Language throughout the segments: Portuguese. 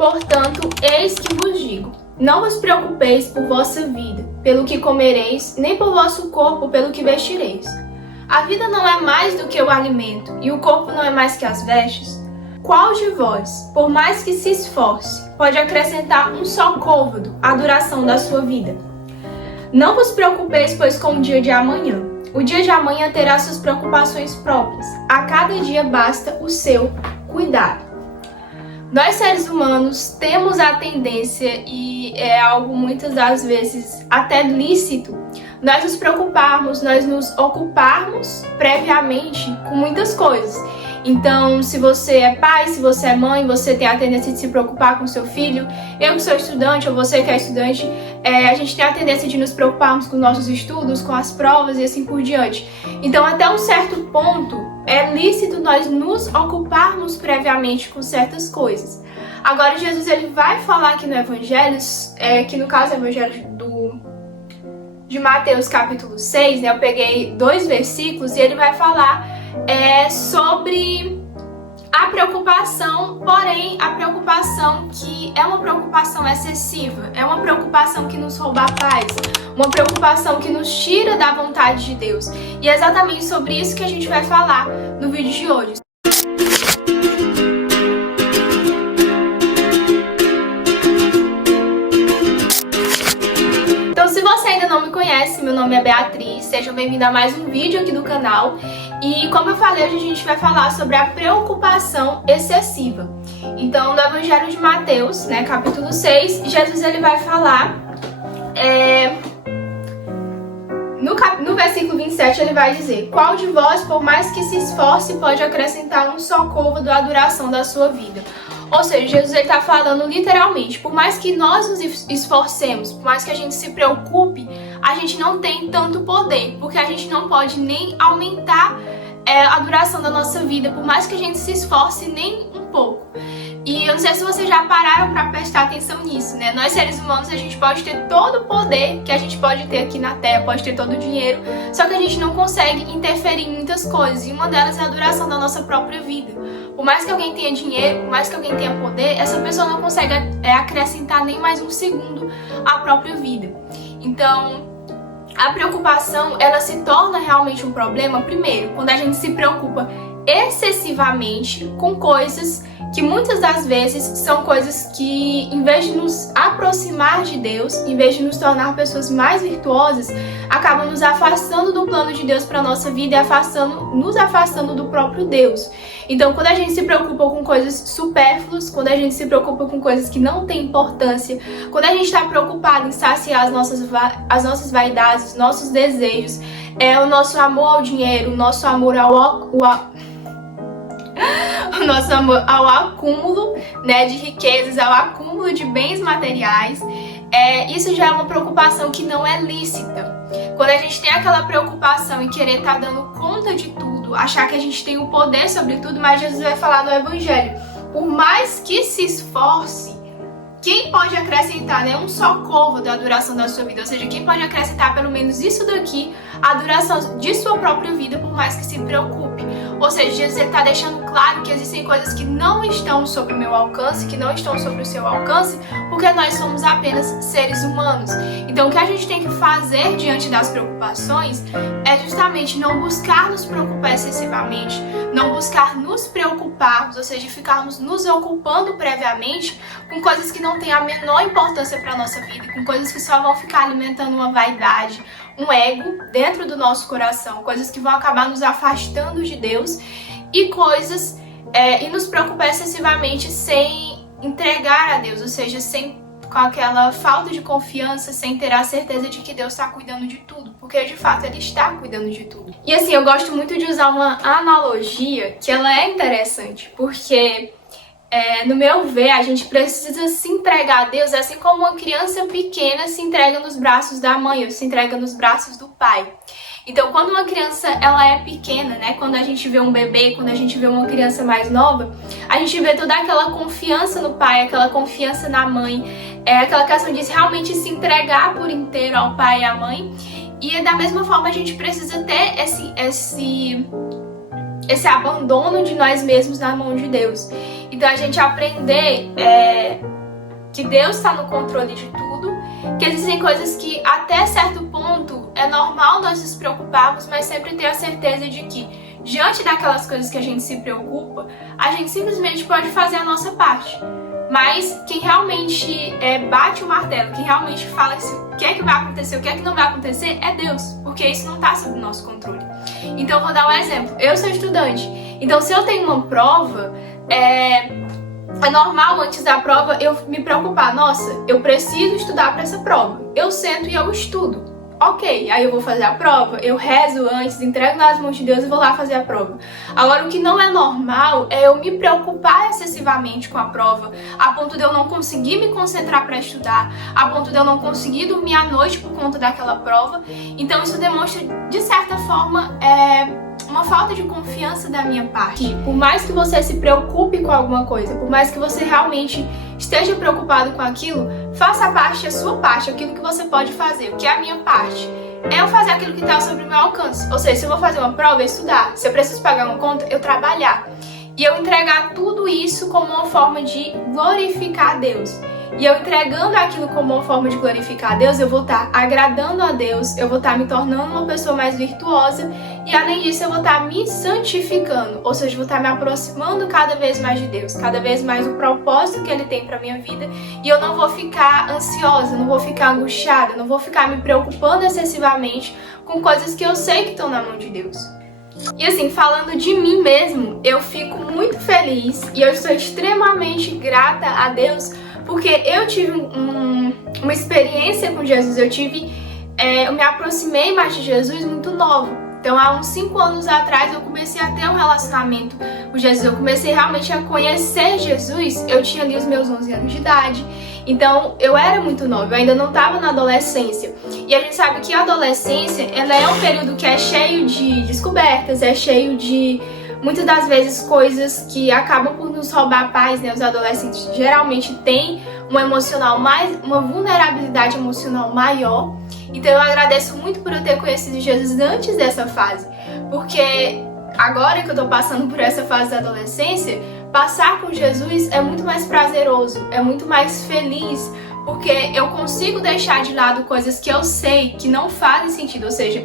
Portanto, eis que vos digo, não vos preocupeis por vossa vida, pelo que comereis, nem por vosso corpo, pelo que vestireis. A vida não é mais do que o alimento, e o corpo não é mais que as vestes? Qual de vós, por mais que se esforce, pode acrescentar um só côvado à duração da sua vida? Não vos preocupeis, pois, com o dia de amanhã. O dia de amanhã terá suas preocupações próprias. A cada dia basta o seu cuidado. Nós, seres humanos, temos a tendência, e é algo muitas das vezes até lícito, nós nos preocuparmos, nós nos ocuparmos previamente com muitas coisas. Então, se você é pai, se você é mãe, você tem a tendência de se preocupar com seu filho. Eu que sou estudante, ou você que é estudante, a gente tem a tendência de nos preocuparmos com nossos estudos, com as provas e assim por diante. Então, até um certo ponto, é lícito nós nos ocuparmos previamente com certas coisas. Agora, Jesus ele vai falar aqui no Evangelho, que no caso é o Evangelho de Mateus capítulo 6, né? Eu peguei 2 versículos e ele vai falar sobre a preocupação, porém a preocupação que é uma preocupação excessiva, é uma preocupação que nos rouba a paz, uma preocupação que nos tira da vontade de Deus. E é exatamente sobre isso que a gente vai falar no vídeo de hoje. Então, se você ainda não me conhece, meu nome é Beatriz, sejam bem-vindos a mais um vídeo aqui do canal. E como eu falei, hoje a gente vai falar sobre a preocupação excessiva. Então, no Evangelho de Mateus, né, capítulo 6, Jesus ele vai falar, no versículo 27 ele vai dizer: qual de vós, por mais que se esforce, pode acrescentar um só côvado à duração da sua vida? Ou seja, Jesus está falando literalmente, por mais que nós nos esforcemos, por mais que a gente se preocupe, a gente não tem tanto poder, porque a gente não pode nem aumentar a duração da nossa vida, por mais que a gente se esforce nem um pouco. E eu não sei se vocês já pararam para prestar atenção nisso, né? Nós, seres humanos, a gente pode ter todo o poder que a gente pode ter aqui na Terra, pode ter todo o dinheiro, só que a gente não consegue interferir em muitas coisas, e uma delas é a duração da nossa própria vida. Por mais que alguém tenha dinheiro, por mais que alguém tenha poder, essa pessoa não consegue acrescentar nem mais um segundo à própria vida. Então, a preocupação, ela se torna realmente um problema, primeiro, quando a gente se preocupa excessivamente com coisas que muitas das vezes são coisas que, em vez de nos aproximar de Deus, em vez de nos tornar pessoas mais virtuosas, acabam nos afastando do plano de Deus para a nossa vida e nos afastando do próprio Deus. Então, quando a gente se preocupa com coisas supérfluas, quando a gente se preocupa com coisas que não têm importância, quando a gente está preocupado em saciar as nossas vaidades, os nossos desejos, o nosso amor ao dinheiro, o nosso amor ao acúmulo, né, de riquezas, ao acúmulo de bens materiais, isso já é uma preocupação que não é lícita. Quando a gente tem aquela preocupação em querer estar dando conta de tudo, achar que a gente tem o poder sobre tudo, mas Jesus vai falar no Evangelho, por mais que se esforce, quem pode acrescentar, né, um só côvado da duração da sua vida? Ou seja, quem pode acrescentar pelo menos isso daqui à duração de sua própria vida, por mais que se preocupe? Ou seja, Jesus está deixando claro que existem coisas que não estão sob o meu alcance, que não estão sob o seu alcance, porque nós somos apenas seres humanos. Então, o que a gente tem que fazer diante das preocupações é justamente não buscar nos preocupar excessivamente, não buscar nos preocuparmos, ou seja, ficarmos nos ocupando previamente com coisas que não têm a menor importância para a nossa vida, com coisas que só vão ficar alimentando uma vaidade, um ego dentro do nosso coração, coisas que vão acabar nos afastando de Deus e nos preocupar excessivamente sem entregar a Deus, ou seja, com aquela falta de confiança, sem ter a certeza de que Deus está cuidando de tudo, porque de fato Ele está cuidando de tudo. E assim, eu gosto muito de usar uma analogia que ela é interessante, porque no meu ver, a gente precisa se entregar a Deus assim como uma criança pequena se entrega nos braços da mãe ou se entrega nos braços do pai. Então, quando uma criança ela é pequena, né, quando a gente vê um bebê, quando a gente vê uma criança mais nova, a gente vê toda aquela confiança no pai, aquela confiança na mãe, aquela questão de realmente se entregar por inteiro ao pai e à mãe. E da mesma forma a gente precisa ter esse abandono de nós mesmos na mão de Deus. Então a gente aprender que Deus está no controle de tudo, que existem coisas que até certo ponto é normal nós nos preocuparmos, mas sempre ter a certeza de que diante daquelas coisas que a gente se preocupa, a gente simplesmente pode fazer a nossa parte. Mas quem realmente bate o martelo, quem realmente fala assim, o que é que vai acontecer, o que é que não vai acontecer, é Deus, porque isso não está sob o nosso controle. Então eu vou dar um exemplo. Eu sou estudante, então se eu tenho uma prova, é normal antes da prova eu me preocupar. Nossa, eu preciso estudar para essa prova. Eu sento e eu estudo. Ok, aí eu vou fazer a prova, eu rezo antes, entrego nas mãos de Deus e vou lá fazer a prova. Agora, o que não é normal é eu me preocupar excessivamente com a prova, a ponto de eu não conseguir me concentrar para estudar, a ponto de eu não conseguir dormir à noite por conta daquela prova. Então, isso demonstra, de certa forma, uma falta de confiança da minha parte. Por mais que você se preocupe com alguma coisa, por mais que você realmente esteja preocupado com aquilo, faça a sua parte, aquilo que você pode fazer. O que é a minha parte? É eu fazer aquilo que está sobre o meu alcance. Ou seja, se eu vou fazer uma prova, eu estudar. Se eu preciso pagar uma conta, eu trabalhar. E eu entregar tudo isso como uma forma de glorificar a Deus. E eu entregando aquilo como uma forma de glorificar a Deus, eu vou estar agradando a Deus, eu vou estar me tornando uma pessoa mais virtuosa e, além disso, eu vou estar me santificando, ou seja, eu vou estar me aproximando cada vez mais de Deus, cada vez mais do propósito que Ele tem para minha vida, e eu não vou ficar ansiosa, não vou ficar angustiada, não vou ficar me preocupando excessivamente com coisas que eu sei que estão na mão de Deus. E assim, falando de mim mesmo, eu fico muito feliz e eu estou extremamente grata a Deus, porque eu tive uma experiência com Jesus, eu me aproximei mais de Jesus muito nova. Então, há uns 5 anos atrás, eu comecei a ter um relacionamento com Jesus. Eu comecei realmente a conhecer Jesus. Eu tinha ali os meus 11 anos de idade. Então, eu era muito nova, eu ainda não estava na adolescência. E a gente sabe que a adolescência, ela é um período que é cheio de descobertas, é cheio de, muitas das vezes, coisas que acabam por nos roubar a paz, né? Os adolescentes geralmente têm uma vulnerabilidade emocional maior. Então eu agradeço muito por eu ter conhecido Jesus antes dessa fase, porque agora que eu tô passando por essa fase da adolescência, passar com Jesus é muito mais prazeroso, é muito mais feliz, porque eu consigo deixar de lado coisas que eu sei que não fazem sentido, ou seja,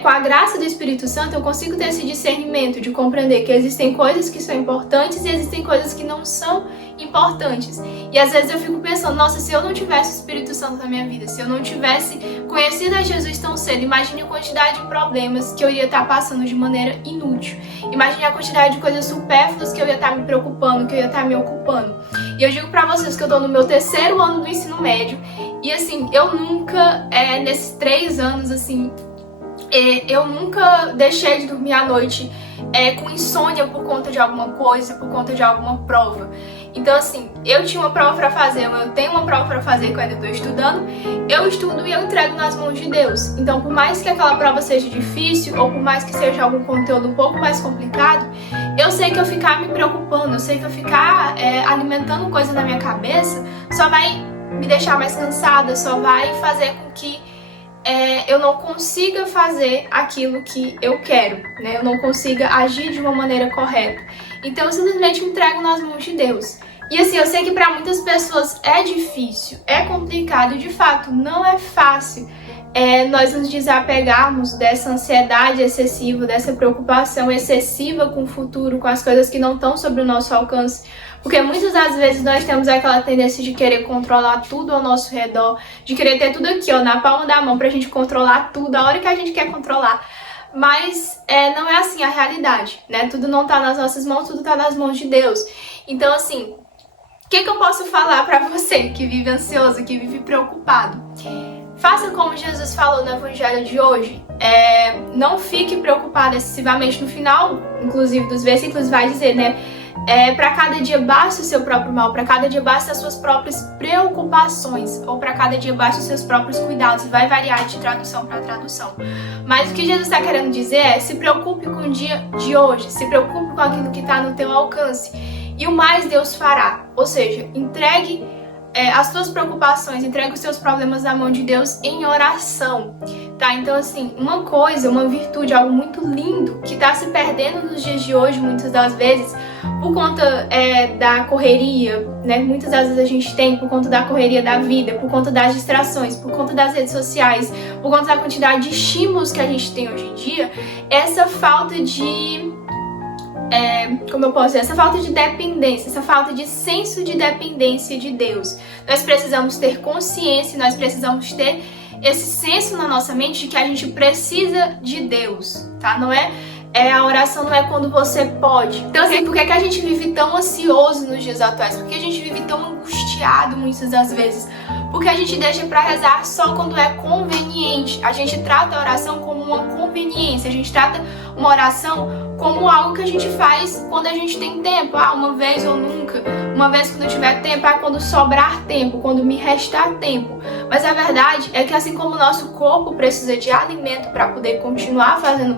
com a graça do Espírito Santo eu consigo ter esse discernimento de compreender que existem coisas que são importantes e existem coisas que não são importantes. E às vezes eu fico pensando, nossa, se eu não tivesse o Espírito Santo na minha vida, se eu não tivesse conhecido a Jesus tão cedo, imagine a quantidade de problemas que eu ia estar passando de maneira inútil. Imagine a quantidade de coisas supérfluas que eu ia estar me preocupando, que eu ia estar me ocupando. E eu digo pra vocês que eu tô no meu 3º ano do ensino médio e assim, eu nunca, nesses 3 anos, assim, eu nunca deixei de dormir à noite com insônia por conta de alguma coisa, por conta de alguma prova. Então, assim, eu tinha uma prova para fazer, eu tenho uma prova para fazer que eu ainda estou estudando, eu estudo e eu entrego nas mãos de Deus. Então, por mais que aquela prova seja difícil, ou por mais que seja algum conteúdo um pouco mais complicado, eu sei que eu ficar me preocupando, eu sei que eu ficar alimentando coisa na minha cabeça, só vai me deixar mais cansada, só vai fazer com que eu não consiga fazer aquilo que eu quero, né? Eu não consiga agir de uma maneira correta. Então eu simplesmente me entrego nas mãos de Deus. E assim, eu sei que para muitas pessoas é difícil, é complicado, de fato, não é fácil nós nos desapegarmos dessa ansiedade excessiva, dessa preocupação excessiva com o futuro, com as coisas que não estão sobre o nosso alcance. Porque muitas das vezes nós temos aquela tendência de querer controlar tudo ao nosso redor, de querer ter tudo aqui, na palma da mão, pra gente controlar tudo, a hora que a gente quer controlar. Mas não é assim a realidade, né? Tudo não tá nas nossas mãos, tudo tá nas mãos de Deus. Então, assim, o que eu posso falar pra você que vive ansioso, que vive preocupado? Faça como Jesus falou no evangelho de hoje. Não fique preocupado excessivamente. No final, inclusive, dos versículos vai dizer, né? Para cada dia basta o seu próprio mal, para cada dia basta as suas próprias preocupações, ou para cada dia basta os seus próprios cuidados. Vai variar de tradução para tradução. Mas o que Jesus está querendo dizer é: se preocupe com o dia de hoje, se preocupe com aquilo que está no teu alcance, e o mais Deus fará. Ou seja, entregue as tuas preocupações, entregue os seus problemas na mão de Deus em oração. tá? Então, assim, uma coisa, uma virtude, algo muito lindo que tá se perdendo nos dias de hoje, muitas das vezes, por conta da correria, né? Muitas das vezes a gente tem por conta da correria da vida, por conta das distrações, por conta das redes sociais, por conta da quantidade de estímulos que a gente tem hoje em dia, essa falta de... como eu posso dizer, essa falta de dependência, essa falta de senso de dependência de Deus. Nós precisamos ter consciência, nós precisamos ter esse senso na nossa mente de que a gente precisa de Deus, tá? Não é a oração não é quando você pode. Então, assim, por que a gente vive tão ansioso nos dias atuais? Por que a gente vive tão angustiado muitas das vezes? Porque a gente deixa pra rezar só quando é conveniente. A gente trata a oração como uma conveniência. A gente trata uma oração como algo que a gente faz quando a gente tem tempo. Uma vez ou nunca. Uma vez quando eu tiver tempo. Quando sobrar tempo. Quando me restar tempo. Mas a verdade é que assim como o nosso corpo precisa de alimento para poder continuar fazendo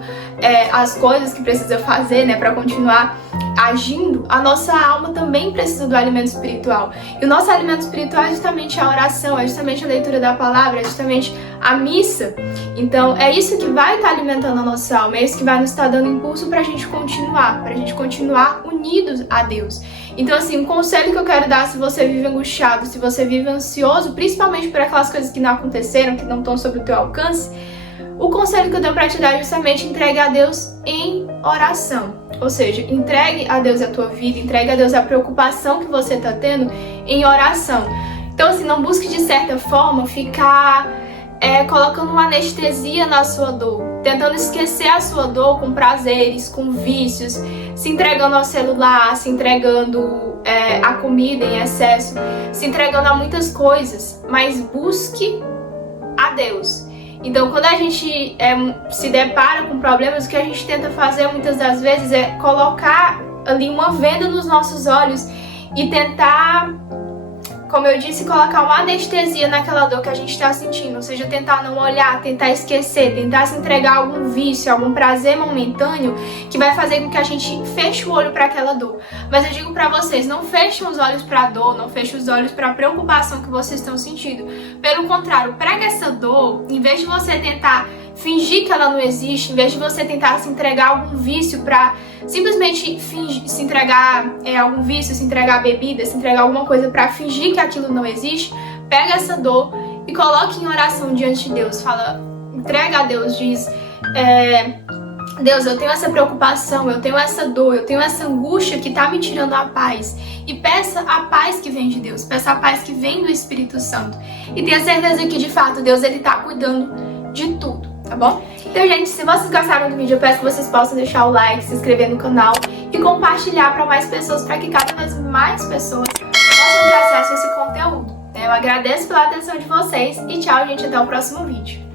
as coisas que precisa fazer, né? Para continuar agindo, a nossa alma também precisa do alimento espiritual. E o nosso alimento espiritual é justamente a oração, é justamente a leitura da palavra, é justamente a missa. Então é isso que vai estar alimentando a nossa alma, é isso que vai nos estar dando impulso pra gente continuar unidos a Deus. Então, assim, um conselho que eu quero dar, se você vive angustiado, se você vive ansioso, principalmente por aquelas coisas que não aconteceram, que não estão sob o teu alcance, o conselho que eu tenho pra te dar é justamente entregue a Deus em oração. Ou seja, entregue a Deus a tua vida, entregue a Deus a preocupação que você tá tendo em oração. Então, assim, não busque de certa forma ficar colocando uma anestesia na sua dor, tentando esquecer a sua dor com prazeres, com vícios, se entregando ao celular, se entregando à comida em excesso, se entregando a muitas coisas, mas busque a Deus. Então, quando a gente se depara com problemas, o que a gente tenta fazer muitas das vezes é colocar ali uma venda nos nossos olhos e tentar, como eu disse, colocar uma anestesia naquela dor que a gente está sentindo. Ou seja, tentar não olhar, tentar esquecer, tentar se entregar a algum vício, a algum prazer momentâneo que vai fazer com que a gente feche o olho para aquela dor. Mas eu digo para vocês, não fechem os olhos para a dor, não fechem os olhos para a preocupação que vocês estão sentindo. Pelo contrário, pega essa dor, em vez de você tentar fingir que ela não existe, em vez de você tentar se entregar a algum vício pra simplesmente se entregar a algum vício, se entregar a bebida, se entregar a alguma coisa pra fingir que aquilo não existe, pega essa dor e coloque em oração diante de Deus. Fala, entrega a Deus, diz, Deus, eu tenho essa preocupação, eu tenho essa dor, eu tenho essa angústia que tá me tirando a paz. E peça a paz que vem de Deus, peça a paz que vem do Espírito Santo. E tenha certeza que, de fato, Deus, ele tá cuidando de tudo, tá bom? Então, gente, se vocês gostaram do vídeo, eu peço que vocês possam deixar o like, se inscrever no canal e compartilhar para mais pessoas, para que cada vez mais pessoas possam ter acesso a esse conteúdo. Eu agradeço pela atenção de vocês e tchau, gente, até o próximo vídeo.